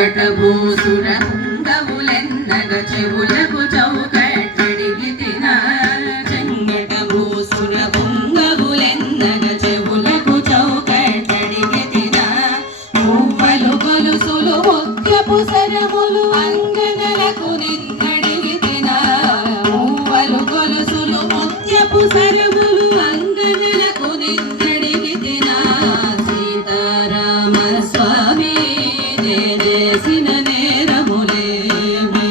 వెంకటభూసుర పుంగవులెన్నగ చెవులకు చౌకట్టడిగితిన చెంగటభూసుర పుంగవులెన్నగ చెవులకు చౌకట్టడిగితిన పువ్వలు గొలుసులు ముత్యపు సరములు అంగనలకు నిన్నడిగితిన పువ్వలు గొలుసులు ముత్యపు సరములు అంగనలకు నిన్నడిగితిన సీతారామ స్వామి చేసిన నేరములేమి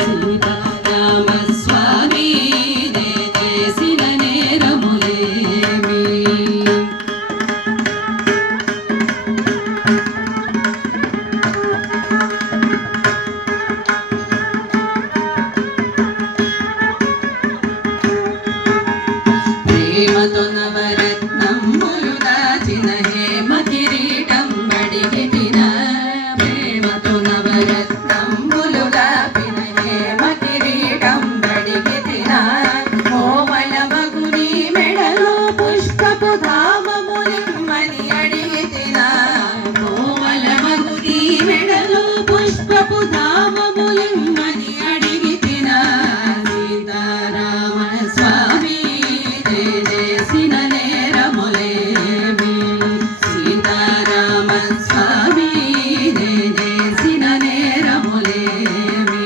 సీతారామ స్వామి చేసిన నేరములేమి ప్రేమతో నవరత్నములు దాచిన హేమ కిరీటం అడిగితిన ప్రేమతో నవరత్నములు దాపిన హేమ కిరీటం అడిగితిన కోమలమగుని మెడలో పుష్పపు ధామములిమ్మని అడిగితిన కోమలమగుని మెడలో పుష్పపు ధామములిమ్మని అడిగితిన సీతారామ స్వామి చేసిన నేరములేమి సీతారామ స్వామి చేసిన నేరములేమి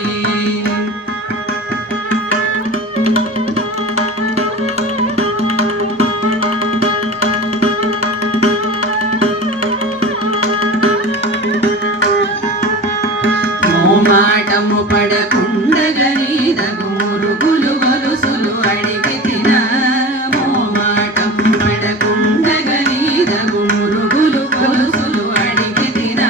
మోమాటము పడకుండగరీదగు మురుగులు గొలుసులు అడిగితిన మోమాటము పడకుండగరీదగు మురుగులు గొలుసులు అడిగితిన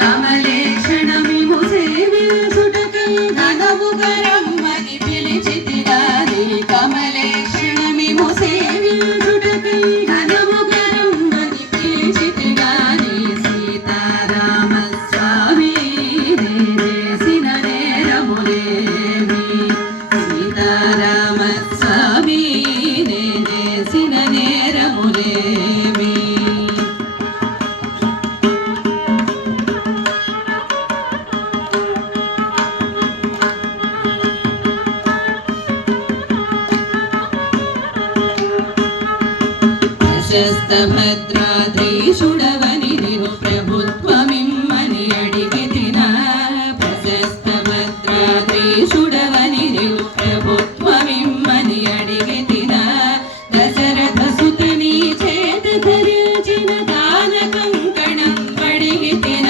కమలేక్షణమిము సేవించుటకై ఘనముగరమ్మని పిలిచితినాది కమలేక్షణమిము సేవించుటకై ఘనముగరమ్మని పిలిచితినాది సీతారామ స్వామి చేసిన నేరములేమి సీతారామ స్వామి చేసిన నేరములేమి ప్రశస్త భద్రాద్రీషుడవని నీవు ప్రభుత్వమిమ్మని అడిగితిన ప్రశస్త భద్రాద్రీషుడవని నీవు ప్రభుత్వమిమ్మని అడిగితిన దశరథ సుతని చేత ధరించిన దాన కంకణం అడిగితిన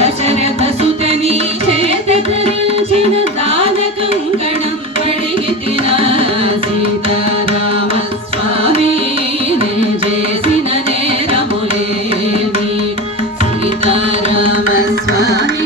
దశరథ సుతని చేత ధరించిన దాన కంకణం అడిగితిన సీతారామ స్వామి చేసిన నేరములేమి సీతారామ స్వామి